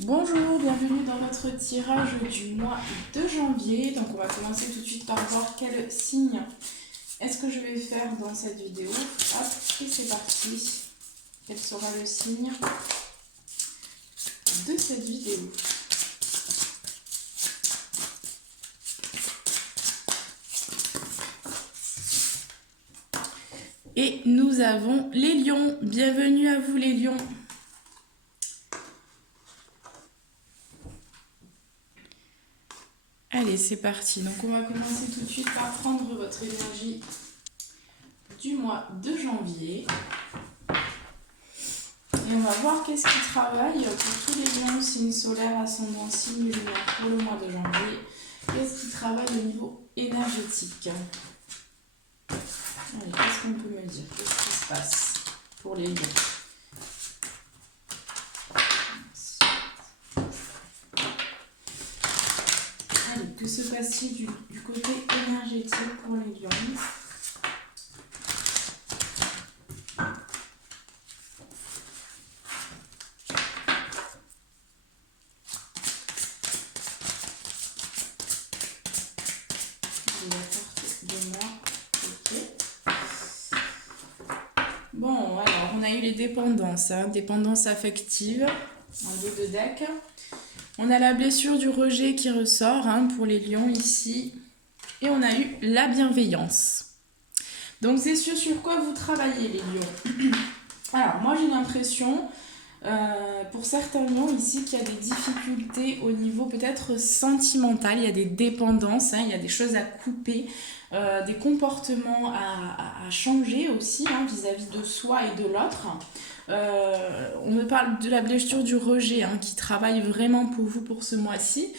Bonjour, bienvenue dans notre tirage du mois de janvier. Donc on va commencer tout de suite par voir quel signe est-ce que je vais faire dans cette vidéo. Hop, et c'est parti. Quel sera le signe de cette vidéo? Et nous avons les lions. Bienvenue à vous les lions. Allez, c'est parti. Donc on va commencer tout de suite par prendre votre énergie du mois de janvier. Et on va voir qu'est-ce qui travaille pour tous les lions, signe solaire, ascendant, signe lunaire pour le mois de janvier. Qu'est-ce qui travaille au niveau énergétique? Allez, qu'est-ce qu'on peut me dire? Qu'est-ce qui se passe pour les lions? Allez, que se passe-t-il du côté énergétique pour les lions? La carte de moi. Ok. Bon, alors on a eu les dépendances, hein, dépendance affective, un deux de deck. On a la blessure du rejet qui ressort hein, pour les lions ici. Et on a eu la bienveillance. Donc c'est sur quoi vous travaillez les lions. Alors moi j'ai l'impression, pour certains lions ici, qu'il y a des difficultés au niveau peut-être sentimental, il y a des dépendances, hein, il y a des choses à couper, des comportements à changer aussi hein, vis-à-vis de soi et de l'autre. On me parle de la blessure du rejet hein, qui travaille vraiment pour vous pour ce mois-ci.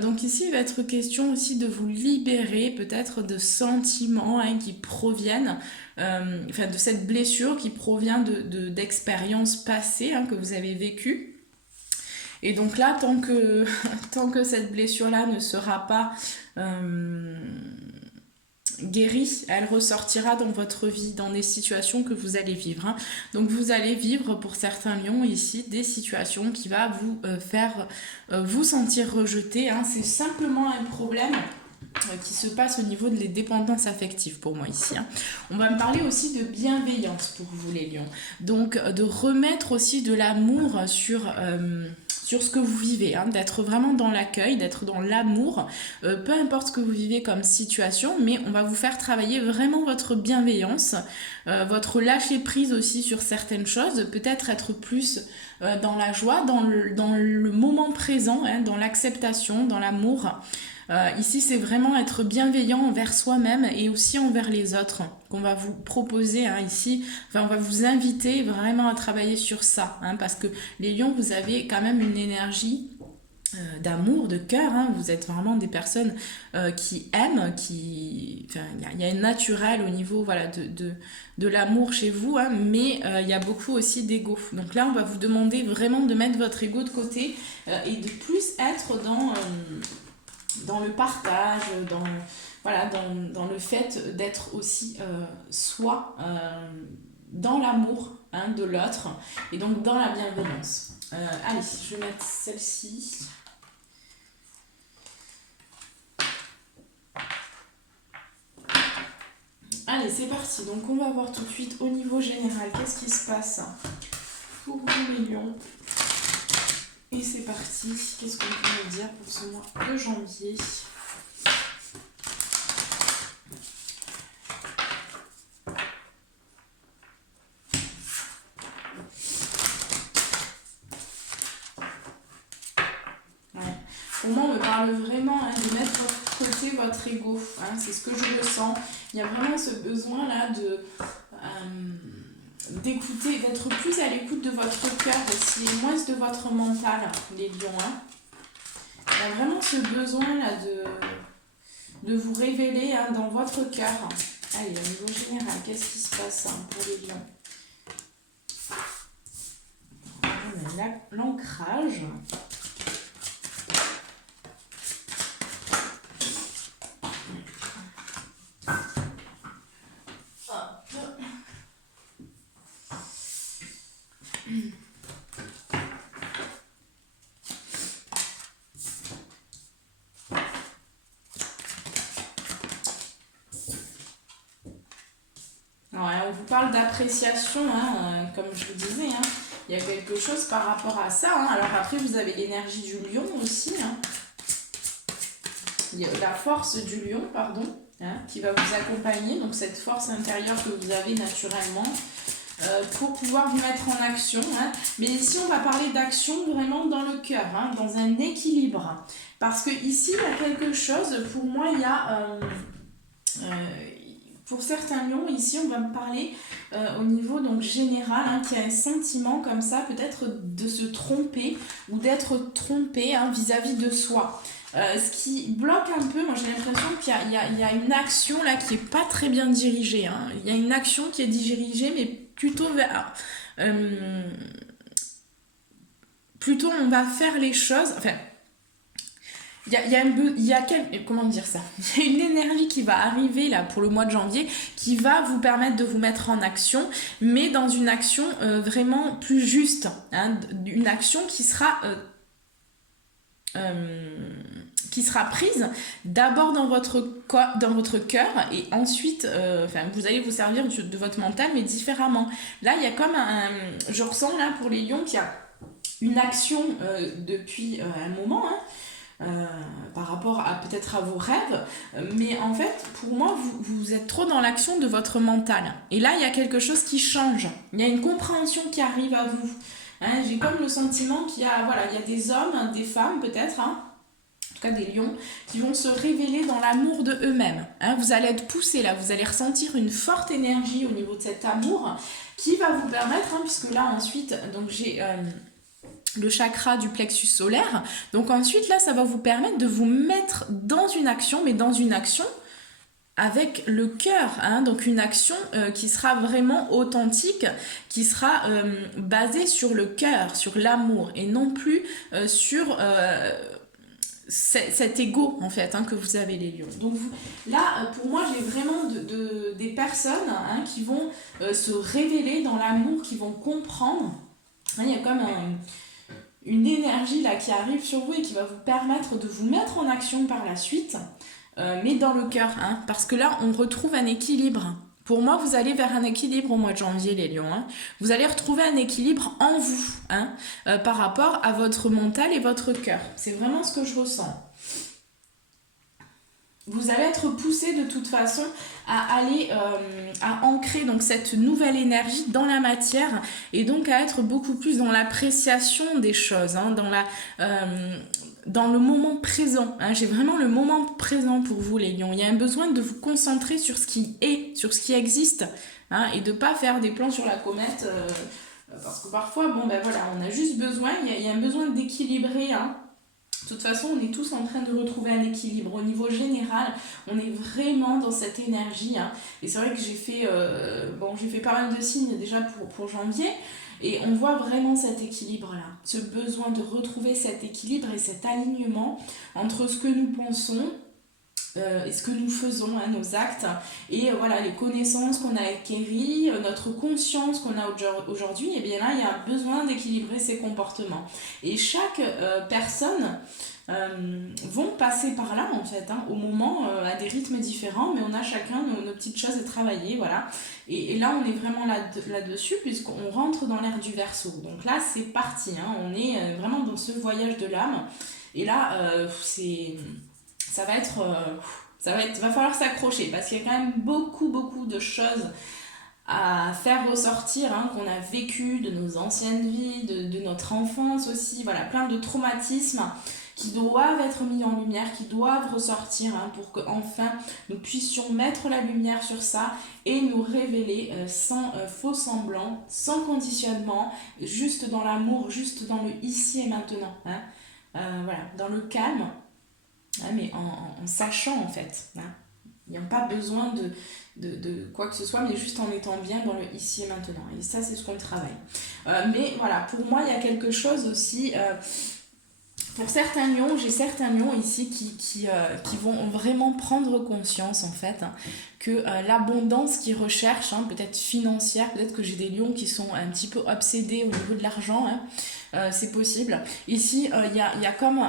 Donc ici, il va être question aussi de vous libérer peut-être de sentiments hein, qui proviennent, de cette blessure qui provient d'expériences passées hein, que vous avez vécues. Et donc là, tant que cette blessure-là ne sera pas guérie, elle ressortira dans votre vie, dans des situations que vous allez vivre. Hein. Donc vous allez vivre pour certains lions ici des situations qui va vous faire vous sentir rejeté. Hein. C'est simplement un problème qui se passe au niveau des dépendances affectives pour moi ici. Hein. On va me parler aussi de bienveillance pour vous les lions. Donc de remettre aussi de l'amour sur ce que vous vivez, hein, d'être vraiment dans l'accueil, d'être dans l'amour, peu importe ce que vous vivez comme situation, mais on va vous faire travailler vraiment votre bienveillance, votre lâcher prise aussi sur certaines choses, peut-être être plus dans la joie, dans le moment présent, hein, dans l'acceptation, dans l'amour. Ici, c'est vraiment être bienveillant envers soi-même et aussi envers les autres qu'on va vous proposer hein, ici. Enfin, on va vous inviter vraiment à travailler sur ça hein, parce que les lions, vous avez quand même une énergie d'amour, de cœur. Hein. Vous êtes vraiment des personnes qui aiment, il y a un naturel au niveau voilà, de l'amour chez vous, hein, mais il y a beaucoup aussi d'ego. Donc là, on va vous demander vraiment de mettre votre ego de côté et de plus être dans le partage, dans le fait d'être aussi soi, dans l'amour hein, de l'autre et donc dans la bienveillance. Allez, je vais mettre celle-ci. Allez, c'est parti. Donc on va voir tout de suite au niveau général qu'est-ce qui se passe pour vous les lions. Et c'est parti. Qu'est-ce qu'on peut me dire pour ce mois de janvier? Pour moi, on me parle vraiment hein, de mettre de côté votre ego. Hein, c'est ce que je ressens. Il y a vraiment ce besoin-là d'écouter, d'être plus à l'écoute de votre cœur aussi, et moins de votre mental, les lions. Hein. Il y a vraiment ce besoin-là de vous révéler hein, dans votre cœur. Allez, au niveau général, qu'est-ce qui se passe hein, pour les lions? On a l'ancrage. parle d'appréciation, hein, comme je vous disais, hein, il y a quelque chose par rapport à ça. Hein. Alors après, vous avez l'énergie du lion aussi. Hein. Il y a la force du lion, pardon, hein, qui va vous accompagner. Donc cette force intérieure que vous avez naturellement pour pouvoir vous mettre en action. Hein. Mais ici, on va parler d'action vraiment dans le cœur, hein, dans un équilibre. Parce que ici, il y a quelque chose, pour moi, il y a... pour certains lions, ici, on va me parler au niveau donc, général, hein, qu'il y a un sentiment comme ça, peut-être de se tromper ou d'être trompé hein, vis-à-vis de soi. Ce qui bloque un peu, moi j'ai l'impression qu'il y a une action là qui est pas très bien dirigée. Hein. Il y a une action qui est dirigée, mais plutôt vers... plutôt on va faire les choses... Enfin, comment dire ça? Il y a une énergie qui va arriver là pour le mois de janvier qui va vous permettre de vous mettre en action, mais dans une action vraiment plus juste, hein, une action qui sera prise d'abord dans votre cœur et ensuite vous allez vous servir de votre mental mais différemment. Là il y a comme je ressens là pour les lions qu'il y a une action depuis un moment, hein, par rapport à peut-être à vos rêves, mais en fait pour moi vous êtes trop dans l'action de votre mental et là il y a quelque chose qui change, il y a une compréhension qui arrive à vous, hein, j'ai comme le sentiment qu'il y a, voilà, il y a des hommes, des femmes peut-être, hein, en tout cas des lions, qui vont se révéler dans l'amour de eux-mêmes, hein, vous allez être poussé là, vous allez ressentir une forte énergie au niveau de cet amour qui va vous permettre, hein, puisque là ensuite donc j'ai le chakra du plexus solaire. Donc ensuite, là, ça va vous permettre de vous mettre dans une action, mais dans une action avec le cœur. Hein, donc une action qui sera vraiment authentique, qui sera basée sur le cœur, sur l'amour, et non plus sur... cet ego en fait hein, que vous avez les lions. Donc là pour moi j'ai vraiment des personnes hein, qui vont se révéler dans l'amour, qui vont comprendre. Hein, il y a comme une énergie là qui arrive sur vous et qui va vous permettre de vous mettre en action par la suite, mais dans le cœur, hein, parce que là on retrouve un équilibre. Pour moi, vous allez vers un équilibre au mois de janvier, les lions. Hein. Vous allez retrouver un équilibre en vous, hein, par rapport à votre mental et votre cœur. C'est vraiment ce que je ressens. Vous allez être poussé de toute façon à aller à ancrer donc cette nouvelle énergie dans la matière et donc à être beaucoup plus dans l'appréciation des choses, hein, dans le moment présent. Hein. J'ai vraiment le moment présent pour vous les lions. Il y a un besoin de vous concentrer sur ce qui est, sur ce qui existe, hein, et de ne pas faire des plans sur la comète parce que parfois, bon ben voilà, on a juste besoin, il y a un besoin d'équilibrer, hein. De toute façon, on est tous en train de retrouver un équilibre. Au niveau général, on est vraiment dans cette énergie. Hein. Et c'est vrai que j'ai fait pas mal de signes déjà pour janvier. Et on voit vraiment cet équilibre-là. Ce besoin de retrouver cet équilibre et cet alignement entre ce que nous pensons et ce que nous faisons, hein, nos actes, et voilà, les connaissances qu'on a acquéries, notre conscience qu'on a aujourd'hui, et bien là, il y a besoin d'équilibrer ces comportements. Et chaque personne vont passer par là, en fait, hein, au moment, à des rythmes différents, mais on a chacun nos petites choses à travailler, voilà. Et là, on est vraiment là-dessus, puisqu'on rentre dans l'ère du Verseau. Donc là, c'est parti, hein, on est vraiment dans ce voyage de l'âme. Et là, va falloir s'accrocher parce qu'il y a quand même beaucoup de choses à faire ressortir, hein, qu'on a vécu de nos anciennes vies, de notre enfance aussi, voilà, plein de traumatismes qui doivent être mis en lumière, qui doivent ressortir, hein, pour qu'enfin nous puissions mettre la lumière sur ça et nous révéler sans faux semblant, sans conditionnement, juste dans l'amour, juste dans le ici et maintenant, hein, voilà, dans le calme. Mais en sachant en fait, hein. Il n'y a pas besoin de quoi que ce soit, mais juste en étant bien dans le ici et maintenant. Et ça, c'est ce qu'on travaille. Mais voilà, pour moi, il y a quelque chose aussi... pour certains lions, j'ai certains lions ici qui vont vraiment prendre conscience en fait, hein, que l'abondance qu'ils recherchent, hein, peut-être financière, peut-être que j'ai des lions qui sont un petit peu obsédés au niveau de l'argent, hein, c'est possible. Ici, il y a comme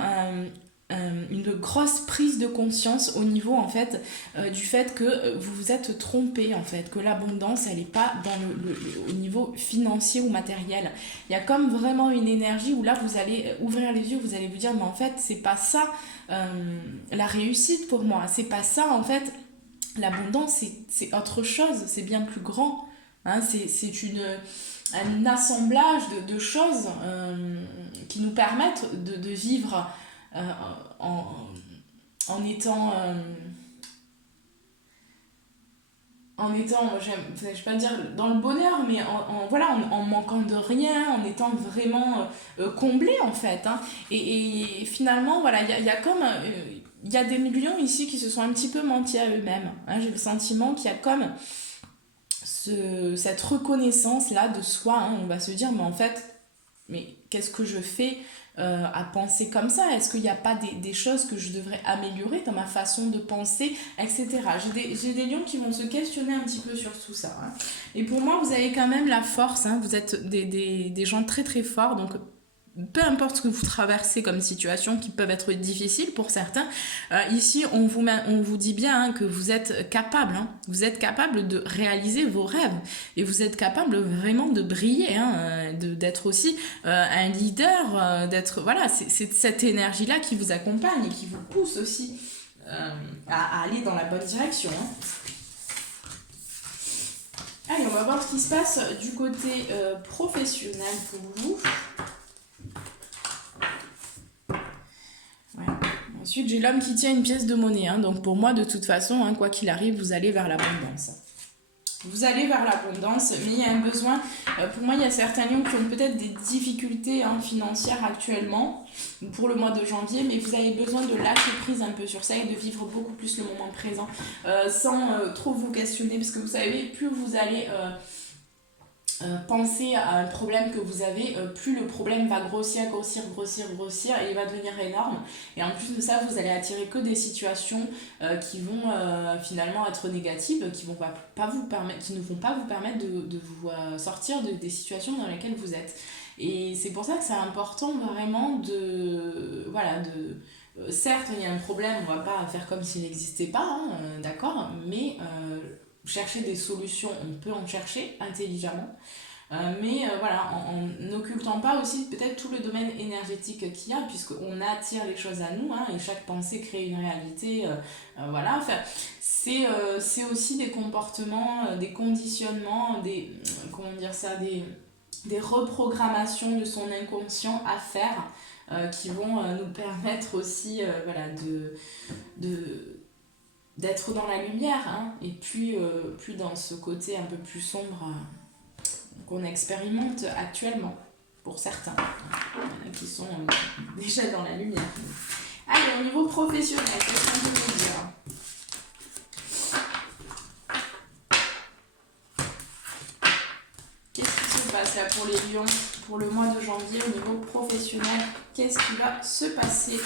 une grosse prise de conscience au niveau en fait du fait que vous vous êtes trompé en fait, que l'abondance elle n'est pas dans au niveau financier ou matériel. Il y a comme vraiment une énergie où là vous allez ouvrir les yeux, vous allez vous dire mais en fait c'est pas ça la réussite pour moi, c'est pas ça en fait l'abondance, c'est autre chose, c'est bien plus grand. Hein, c'est un assemblage de choses qui nous permettent de vivre euh, en, en étant en étant, je vais pas dire dans le bonheur, mais voilà, en manquant de rien, en étant vraiment comblé en fait. Hein. Et finalement, voilà, il y a comme. Il y a des millions ici qui se sont un petit peu menti à eux-mêmes. Hein. J'ai le sentiment qu'il y a comme cette reconnaissance-là de soi. Hein. On va se dire, mais en fait, mais qu'est-ce que je fais à penser comme ça? Est-ce qu'il n'y a pas des choses que je devrais améliorer dans ma façon de penser, etc. J'ai des lions qui vont se questionner un petit peu sur tout ça. Hein. Et pour moi, vous avez quand même la force, hein, vous êtes des gens très très forts, donc peu importe ce que vous traversez comme situation qui peuvent être difficiles pour certains, ici on vous dit bien hein, que vous êtes capable, hein, vous êtes capable de réaliser vos rêves et vous êtes capable vraiment de briller, hein, d'être aussi un leader, d'être voilà, c'est cette énergie là qui vous accompagne et qui vous pousse aussi à aller dans la bonne direction. Hein. Allez, on va voir ce qui se passe du côté professionnel pour vous. Ouais. Ensuite, j'ai l'homme qui tient une pièce de monnaie. Hein. Donc pour moi, de toute façon, hein, quoi qu'il arrive, vous allez vers l'abondance. Vous allez vers l'abondance, mais il y a un besoin. Pour moi, il y a certains lions qui ont peut-être des difficultés hein, financières actuellement pour le mois de janvier, mais vous avez besoin de lâcher prise un peu sur ça et de vivre beaucoup plus le moment présent sans trop vous questionner, parce que vous savez, plus vous allez pensez à un problème que vous avez, plus le problème va grossir, et il va devenir énorme. Et en plus de ça, vous allez attirer que des situations qui vont finalement être négatives, qui ne vont pas vous permettre de vous sortir des situations dans lesquelles vous êtes. Et c'est pour ça que c'est important vraiment voilà, certes, il y a un problème, on ne va pas faire comme s'il n'existait pas, hein, d'accord, mais chercher des solutions, on peut en chercher intelligemment. Mais voilà, en n'occultant pas aussi peut-être tout le domaine énergétique qu'il y a, puisqu'on attire les choses à nous, hein, et chaque pensée crée une réalité. Voilà, enfin, c'est aussi des comportements, des conditionnements, comment dire ça, des reprogrammations de son inconscient à faire qui vont nous permettre aussi voilà, d'être dans la lumière hein, et plus dans ce côté un peu plus sombre qu'on expérimente actuellement pour certains. Il y en a qui sont déjà dans la lumière. Allez, au niveau professionnel, qu'est-ce qu'on peut vous dire? Qu'est-ce qui se passe là pour les lions pour le mois de janvier au niveau professionnel? Qu'est-ce qui va se passer?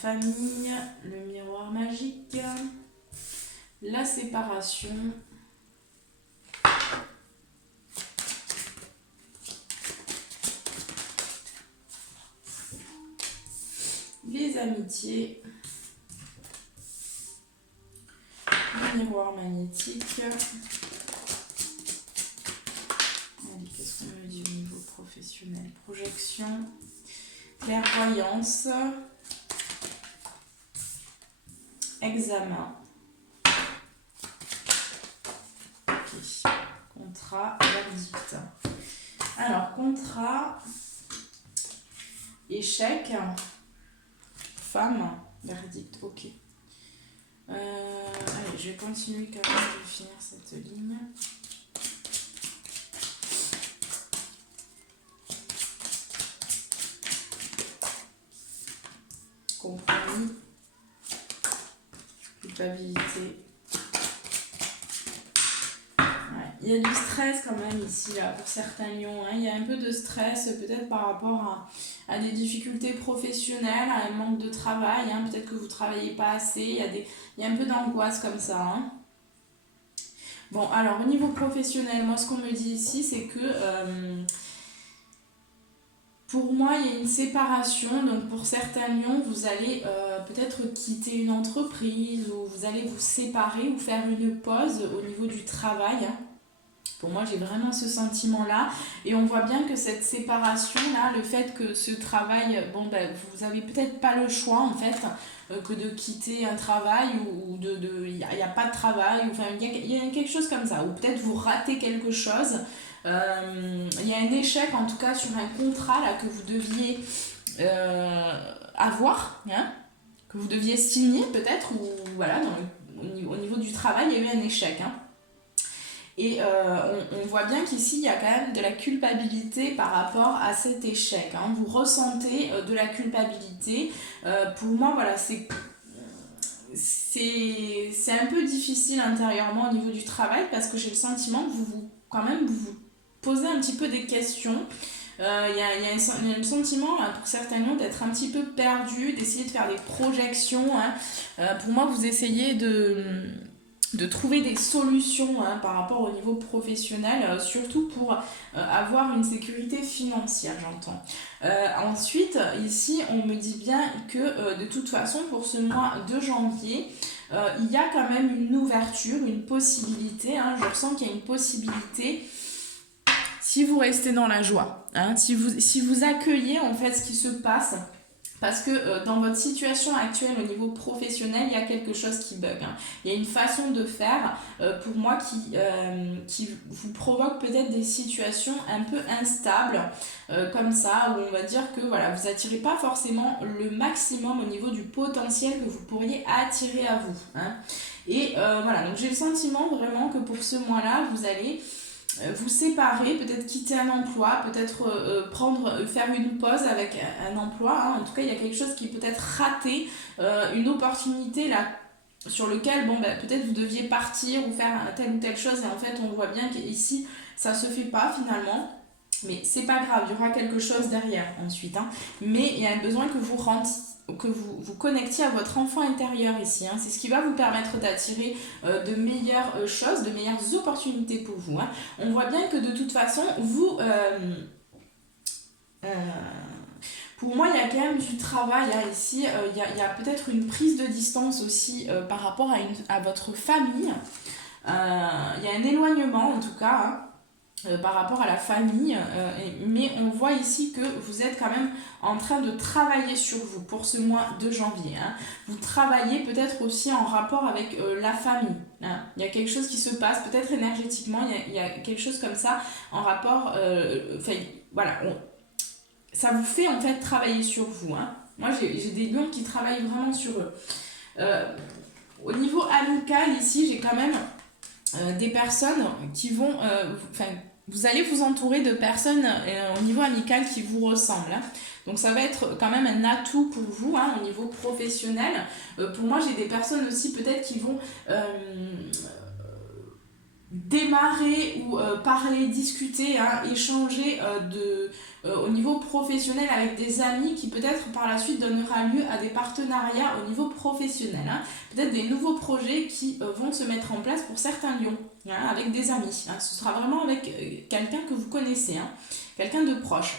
Famille, le miroir magique, la séparation, les amitiés, le miroir magnétique. Allez, qu'est-ce qu'on me dit au niveau professionnel? Projection, clairvoyance. Examen. Ok. Contrat, verdict. Alors, contrat, échec, femme, verdict. Ok. Allez, je vais continuer quand même, je vais finir cette ligne. Compromis. Culpabilité. Ouais. Il y a du stress quand même ici là, pour certains lions. Hein. Il y a un peu de stress peut-être par rapport à des difficultés professionnelles, à un manque de travail, hein. Peut-être que vous ne travaillez pas assez, il y a un peu d'angoisse comme ça, hein. Bon, alors au niveau professionnel, moi ce qu'on me dit ici, c'est que pour moi, il y a une séparation. Donc pour certains lions, vous allez peut-être quitter une entreprise ou vous allez vous séparer ou faire une pause au niveau du travail, hein. Pour moi, j'ai vraiment ce sentiment-là. Et on voit bien que cette séparation-là, le fait que ce travail, bon, ben, vous n'avez peut-être pas le choix, en fait, que de quitter un travail ou il n'y a pas de travail, ou, enfin, il y a quelque chose comme ça. Ou peut-être vous ratez quelque chose. Il y a un échec, en tout cas, sur un contrat là, que vous deviez avoir, hein, que vous deviez signer peut-être, ou voilà, au niveau du travail, il y a eu un échec, hein. Et on voit bien qu'ici, il y a quand même de la culpabilité par rapport à cet échec, hein. Vous ressentez de la culpabilité. Pour moi, voilà, c'est un peu difficile intérieurement au niveau du travail parce que j'ai le sentiment que quand même, vous vous posez un petit peu des questions. Il y a un sentiment hein, pour certains lions d'être un petit peu perdu, d'essayer de faire des projections, hein. Pour moi, vous essayez de trouver des solutions hein, par rapport au niveau professionnel, surtout pour avoir une sécurité financière, j'entends. Ensuite, ici, on me dit bien que de toute façon, pour ce mois de janvier, il y a quand même une ouverture, une possibilité, hein, je ressens qu'il y a une possibilité si vous restez dans la joie, hein, si vous accueillez en fait ce qui se passe. Parce que dans votre situation actuelle au niveau professionnel, il y a quelque chose qui bug, hein. Il y a une façon de faire, pour moi, qui vous provoque peut-être des situations un peu instables, comme ça, où on va dire que voilà, vous n'attirez pas forcément le maximum au niveau du potentiel que vous pourriez attirer à vous, hein. Et voilà, donc j'ai le sentiment vraiment que pour ce mois-là, vous allez vous séparer, peut-être quitter un emploi, peut-être faire une pause avec un emploi, hein. En tout cas, il y a quelque chose qui peut être raté, une opportunité là sur lequel bon, ben, peut-être vous deviez partir ou faire telle ou telle chose et en fait on voit bien qu'ici ça se fait pas finalement. Mais c'est pas grave, il y aura quelque chose derrière ensuite, hein. Mais il y a un besoin que vous connectiez à votre enfant intérieur ici, hein. C'est ce qui va vous permettre d'attirer de meilleures choses, de meilleures opportunités pour vous, hein. On voit bien que de toute façon, pour moi, il y a quand même du travail hein, ici. Il y a peut-être une prise de distance aussi par rapport à votre famille. Il y a un éloignement en tout cas, hein, par rapport à la famille, mais on voit ici que vous êtes quand même en train de travailler sur vous pour ce mois de janvier, hein. Vous travaillez peut-être aussi en rapport avec la famille, hein. Il y a quelque chose qui se passe, peut-être énergétiquement, il y a quelque chose comme ça en rapport, voilà, ça vous fait en fait travailler sur vous, hein. Moi j'ai des lions qui travaillent vraiment sur eux. Au niveau amical ici, j'ai quand même des personnes qui vont, vous allez vous entourer de personnes au niveau amical qui vous ressemblent, hein. Donc ça va être quand même un atout pour vous hein, au niveau professionnel. Pour moi, j'ai des personnes aussi peut-être qui vont démarrer ou parler, discuter, hein, échanger au niveau professionnel avec des amis qui peut-être par la suite donnera lieu à des partenariats au niveau professionnel, hein. Peut-être des nouveaux projets qui vont se mettre en place pour certains lions, hein, avec des amis, hein. Ce sera vraiment avec quelqu'un que vous connaissez, hein, quelqu'un de proche.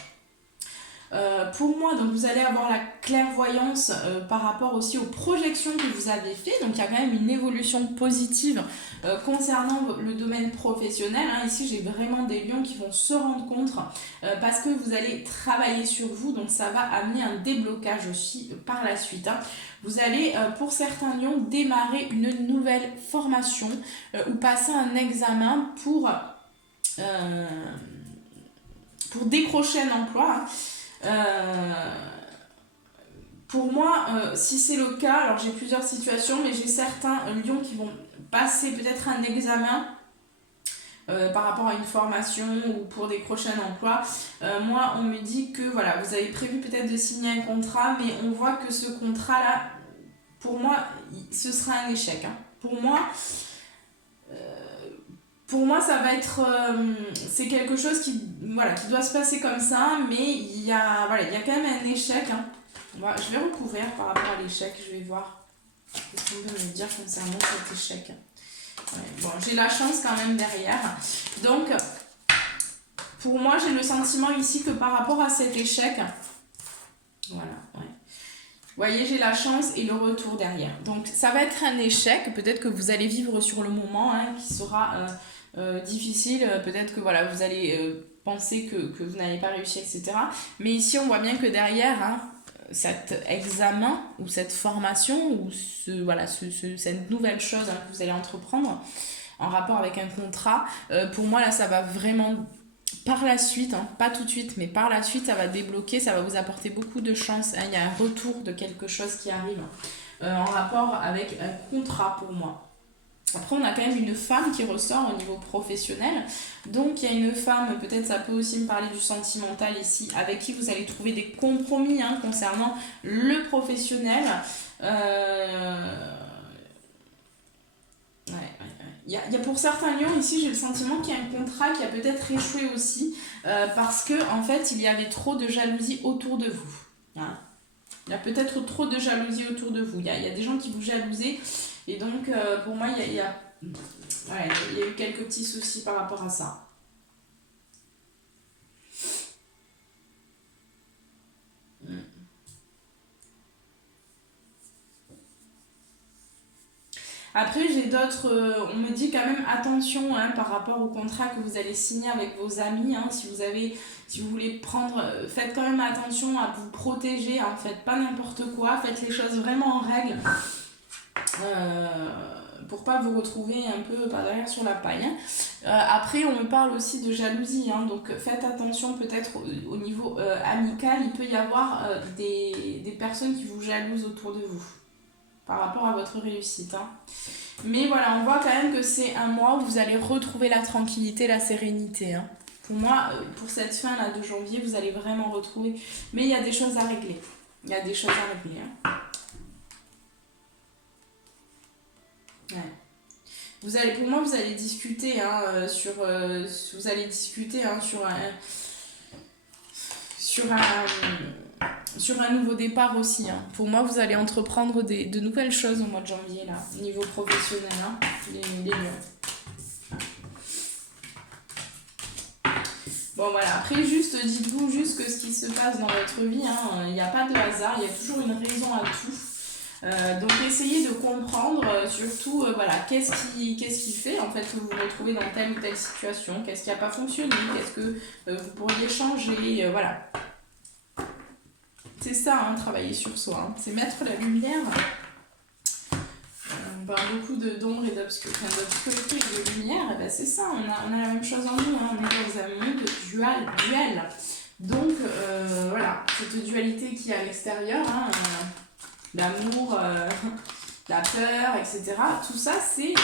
Pour moi, donc vous allez avoir la clairvoyance par rapport aussi aux projections que vous avez faites. Donc il y a quand même une évolution positive concernant le domaine professionnel, hein. Ici, j'ai vraiment des lions qui vont se rendre compte parce que vous allez travailler sur vous. Donc ça va amener un déblocage aussi par la suite, hein. Vous allez, pour certains lions, démarrer une nouvelle formation ou passer un examen pour décrocher un emploi, hein. Pour moi, si c'est le cas, alors j'ai plusieurs situations, mais j'ai certains lions qui vont passer peut-être un examen par rapport à une formation ou pour décrocher un emploi. Moi, on me dit que voilà, vous avez prévu peut-être de signer un contrat, mais on voit que ce contrat-là, pour moi, ce sera un échec, hein. Pour moi, Pour moi, ça va être... c'est quelque chose qui, voilà, qui doit se passer comme ça, mais il y a, voilà, il y a quand même un échec. Hein. Je vais recouvrir par rapport à l'échec, je vais voir ce qu'on peut me dire concernant cet échec. Ouais, bon, j'ai la chance quand même derrière. Donc, pour moi, j'ai le sentiment ici que par rapport à cet échec, voilà, ouais. Vous voyez, j'ai la chance et le retour derrière. Donc, ça va être un échec, peut-être que vous allez vivre sur le moment, hein, qui sera difficile. Peut-être que voilà, vous allez penser que vous n'avez pas réussi, etc. Mais ici, on voit bien que derrière, hein, cet examen ou cette formation ou cette nouvelle chose, hein, que vous allez entreprendre en rapport avec un contrat, pour moi, là, ça va vraiment... Par la suite, hein, pas tout de suite, mais par la suite, ça va débloquer, ça va vous apporter beaucoup de chance. Hein, il y a un retour de quelque chose qui arrive en rapport avec un contrat pour moi. Après, on a quand même une femme qui ressort au niveau professionnel. Donc, il y a une femme, peut-être ça peut aussi me parler du sentimental ici, avec qui vous allez trouver des compromis, hein, concernant le professionnel. Il y a pour certains lions ici, j'ai le sentiment qu'il y a un contrat qui a peut-être échoué aussi parce que en fait il y avait trop de jalousie autour de vous. Hein. Il y a peut-être trop de jalousie autour de vous. Il y a des gens qui vous jalousaient et donc pour moi il y a eu quelques petits soucis par rapport à ça. Après, j'ai d'autres... on me dit quand même attention, hein, par rapport au contrat que vous allez signer avec vos amis. Hein, si vous voulez prendre... faites quand même attention à vous protéger. Hein, faites pas n'importe quoi. Faites les choses vraiment en règle. Pour pas vous retrouver un peu par derrière sur la paille. Hein. Après, on me parle aussi de jalousie. Hein, donc, faites attention peut-être au niveau amical. Il peut y avoir des personnes qui vous jalousent autour de vous. Par rapport à votre réussite. Hein. Mais voilà, on voit quand même que c'est un mois où vous allez retrouver la tranquillité, la sérénité. Hein. Pour moi, pour cette fin là de janvier, vous allez vraiment retrouver. Mais il y a des choses à régler. Il y a des choses à régler. Hein. Ouais. Pour moi, vous allez discuter sur un nouveau départ aussi. Hein. Pour moi, vous allez entreprendre de nouvelles choses au mois de janvier, là, au niveau professionnel, hein, les lions. Bon, voilà. Après, dites-vous juste que ce qui se passe dans votre vie, hein, il n'y a pas de hasard, il y a toujours une raison à tout. Donc, essayez de comprendre, surtout, qu'est-ce qui fait, en fait, que vous vous retrouvez dans telle ou telle situation, qu'est-ce qui n'a pas fonctionné, qu'est-ce que vous pourriez changer, voilà. C'est ça, hein, travailler sur soi. Hein. C'est mettre la lumière. On parle beaucoup d'ombre et d'obscurité et de lumière. Et ben c'est ça, on a la même chose en nous. Hein. On est dans un monde duel. Donc, voilà, cette dualité qui est à l'extérieur, hein, l'amour, la peur, etc. Tout ça, c'est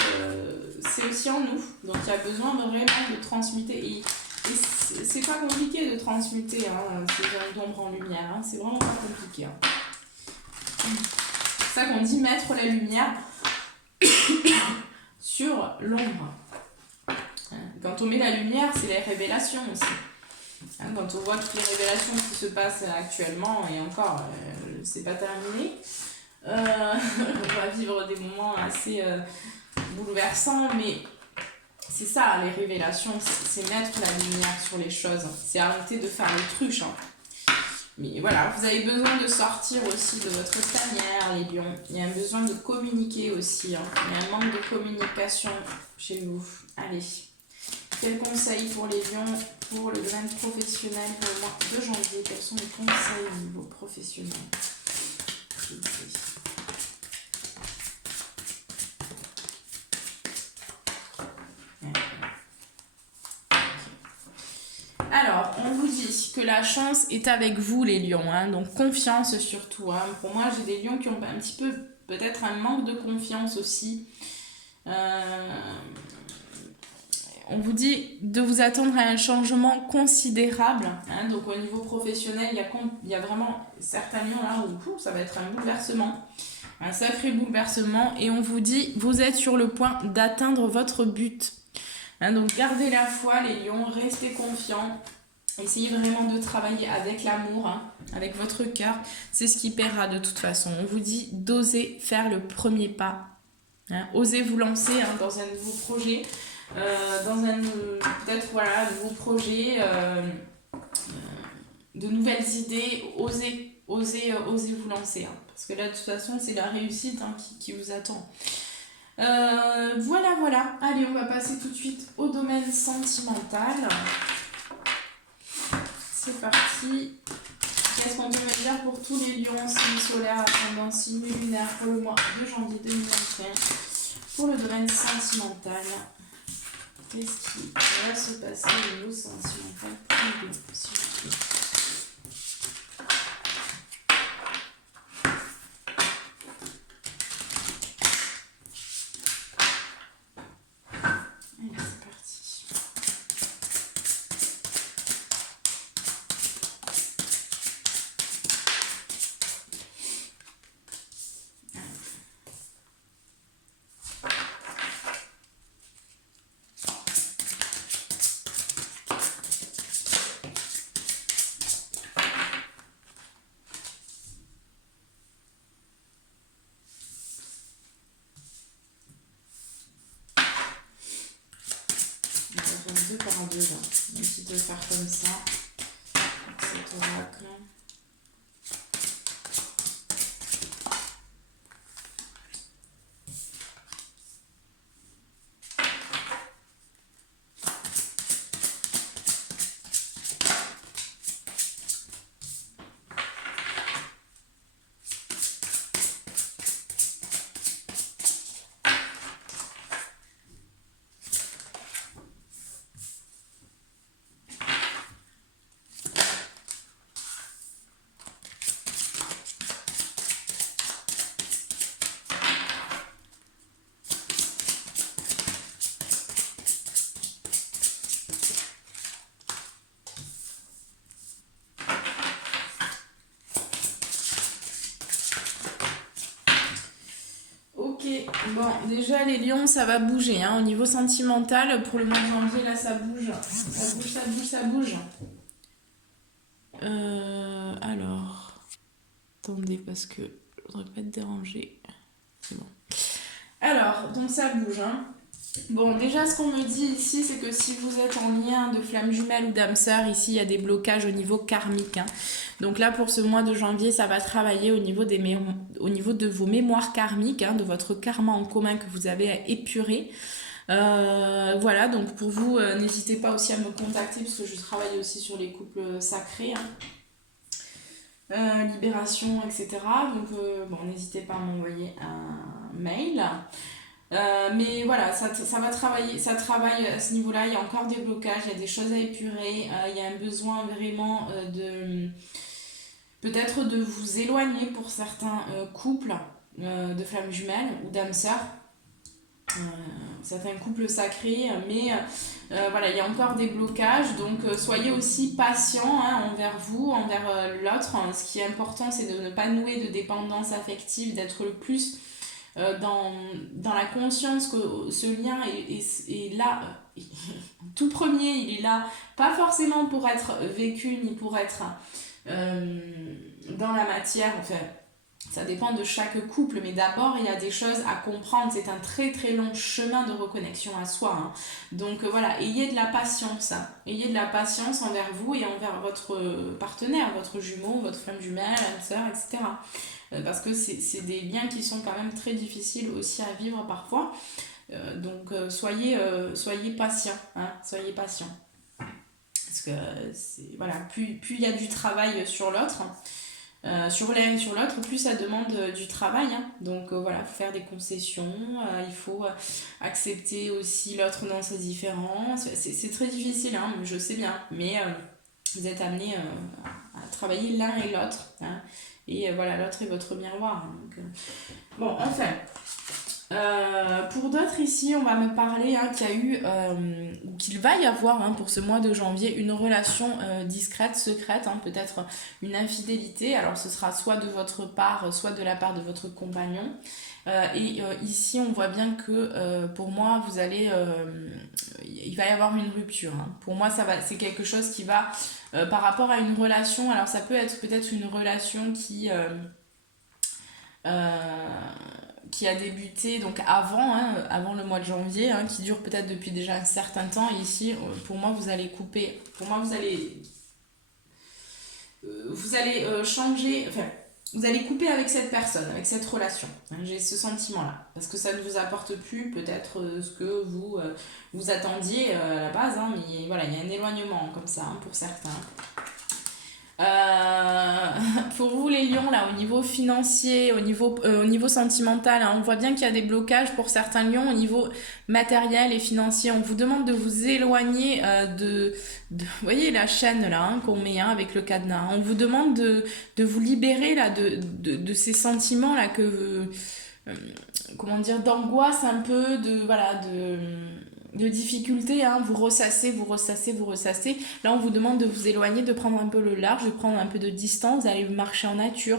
aussi en nous. Donc, il y a besoin vraiment de transmuter. Et c'est pas compliqué de transmuter ces zones d'ombre en lumière, hein. C'est vraiment pas compliqué. Hein. C'est pour ça qu'on dit mettre la lumière sur l'ombre. Quand on met la lumière, c'est les révélations aussi. Hein, quand on voit toutes les révélations qui se passent actuellement, et encore, c'est pas terminé, on va vivre des moments assez bouleversants, mais... C'est ça, les révélations, c'est mettre la lumière sur les choses. C'est arrêter de faire l'autruche. Hein. Mais voilà, vous avez besoin de sortir aussi de votre tanière, les lions. Il y a un besoin de communiquer aussi. Hein. Il y a un manque de communication chez vous. Allez. Quels conseils pour les lions pour le domaine professionnel pour le mois de janvier? Quels sont les conseils au niveau professionnel? Alors, on vous dit que la chance est avec vous, les lions, hein, donc confiance surtout. Hein. Pour moi, j'ai des lions qui ont un petit peu, peut-être un manque de confiance aussi. On vous dit de vous attendre à un changement considérable. Hein, donc, au niveau professionnel, il y a vraiment certains lions là où ça va être un bouleversement. Un sacré bouleversement. Et on vous dit, vous êtes sur le point d'atteindre votre but. Hein, donc gardez la foi les lions, restez confiants. Essayez vraiment de travailler avec l'amour, hein, avec votre cœur. C'est ce qui paiera de toute façon. On vous dit d'oser faire le premier pas. Hein, osez vous lancer hein, dans un nouveau projet. Dans un peut-être voilà, nouveau projet, de nouvelles idées. Osez vous lancer. Hein, parce que là, de toute façon, c'est la réussite hein, qui vous attend. Voilà. Allez, on va passer tout de suite au domaine sentimental. C'est parti. Qu'est-ce qu'on peut me dire pour tous les lions, signe solaire, ascendant, signe lunaire pour le mois de janvier 2021 pour le domaine sentimental? Qu'est-ce qui va se passer au niveau sentimental pour les lions, s'il vous plaît? Allez, c'est parti. On va faire 2 par 2 là. On va essayer de faire comme ça. Cet oracle. Bon, déjà les lions, ça va bouger. Hein. Au niveau sentimental, pour le mois de janvier, là, ça bouge. Ça bouge. Alors, attendez, parce que je voudrais pas être dérangée. C'est bon. Alors, donc ça bouge. Hein. Bon, déjà, ce qu'on me dit ici, c'est que si vous êtes en lien de flamme jumelle ou d'âme sœur, ici, il y a des blocages au niveau karmique. Hein. Donc là, pour ce mois de janvier, ça va travailler au niveau, au niveau de vos mémoires karmiques, hein, de votre karma en commun que vous avez à épurer. Voilà, donc pour vous, n'hésitez pas aussi à me contacter, parce que je travaille aussi sur les couples sacrés. Hein. Libération, etc. Donc, bon, n'hésitez pas à m'envoyer un mail. Mais voilà, ça va travailler, ça travaille à ce niveau-là. Il y a encore des blocages, il y a des choses à épurer. Il y a un besoin vraiment de peut-être de vous éloigner pour certains couples de flammes jumelles ou d'âmes sœurs. Certains couples sacrés, mais voilà, il y a encore des blocages, donc soyez aussi patient hein, envers vous, envers l'autre. Ce qui est important, c'est de ne pas nouer de dépendance affective, d'être le plus dans la conscience que ce lien est là, tout premier, il est là, pas forcément pour être vécu ni pour être dans la matière, enfin, ça dépend de chaque couple, mais d'abord il y a des choses à comprendre, c'est un très très long chemin de reconnexion à soi. Hein. Donc voilà, ayez de la patience, hein. Ayez de la patience envers vous et envers votre partenaire, votre jumeau, votre flamme jumelle, âme sœur, etc. Parce que c'est des liens qui sont quand même très difficiles aussi à vivre parfois. Donc soyez patient, hein, soyez patient. Parce que voilà, plus il y a du travail sur l'autre, sur l'un et sur l'autre, plus ça demande du travail. Hein. Donc voilà, il faut faire des concessions, il faut accepter aussi l'autre dans ses différences. C'est très difficile, hein, je sais bien, mais vous êtes amenés à travailler l'un et l'autre. Hein. Et voilà, l'autre est votre miroir. Donc, bon, enfin, Pour d'autres ici, on va me parler hein, qu'il y a eu, ou qu'il va y avoir hein, pour ce mois de janvier, une relation discrète, secrète, hein, peut-être une infidélité. Alors ce sera soit de votre part, soit de la part de votre compagnon. Ici, on voit bien que pour moi, il va y avoir une rupture. Hein. Pour moi, c'est quelque chose qui va, par rapport à une relation, alors ça peut être peut-être une relation euh, qui a débuté donc avant, hein, avant le mois de janvier, hein, qui dure peut-être depuis déjà un certain temps. Et ici, pour moi, vous allez couper. Pour moi, vous allez changer. Enfin, vous allez couper avec cette personne, avec cette relation. Hein, j'ai ce sentiment-là. Parce que ça ne vous apporte plus peut-être ce que vous attendiez à la base. Hein, mais voilà, il y a un éloignement comme ça hein, pour certains. Euh, pour vous les lions, là, au niveau financier, au niveau sentimental, hein, on voit bien qu'il y a des blocages pour certains lions au niveau matériel et financier. On vous demande de vous éloigner vous voyez la chaîne là hein, qu'on met hein, avec le cadenas. On vous demande de vous libérer là de ces sentiments là comment dire, d'angoisse un peu, de difficulté, hein, vous ressassez, vous ressassez, vous ressassez. Là, on vous demande de vous éloigner, de prendre un peu le large, de prendre un peu de distance, d'aller marcher en nature,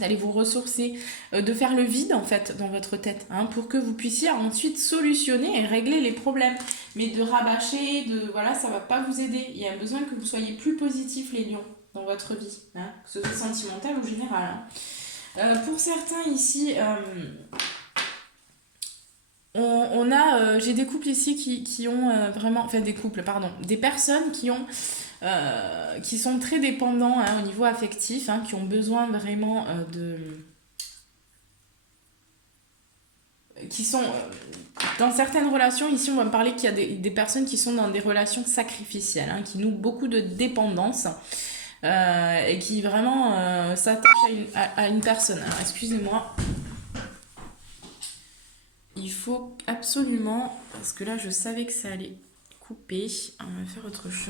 d'aller vous ressourcer, de faire le vide en fait dans votre tête, hein, pour que vous puissiez ensuite solutionner et régler les problèmes. Mais de rabâcher, voilà, ça va pas vous aider. Il y a besoin que vous soyez plus positifs les lions dans votre vie, hein, que ce soit sentimental ou général. Hein. Pour certains ici, j'ai des couples ici qui ont vraiment, enfin des couples, pardon, des personnes qui sont très dépendants hein, au niveau affectif, hein, qui ont besoin vraiment qui sont dans certaines relations, ici on va me parler qu'il y a des personnes qui sont dans des relations sacrificielles, hein, qui nouent beaucoup de dépendance et qui vraiment s'attachent à une personne. Alors excusez-moi. Il faut absolument, parce que là je savais que ça allait couper, on va faire autre chose.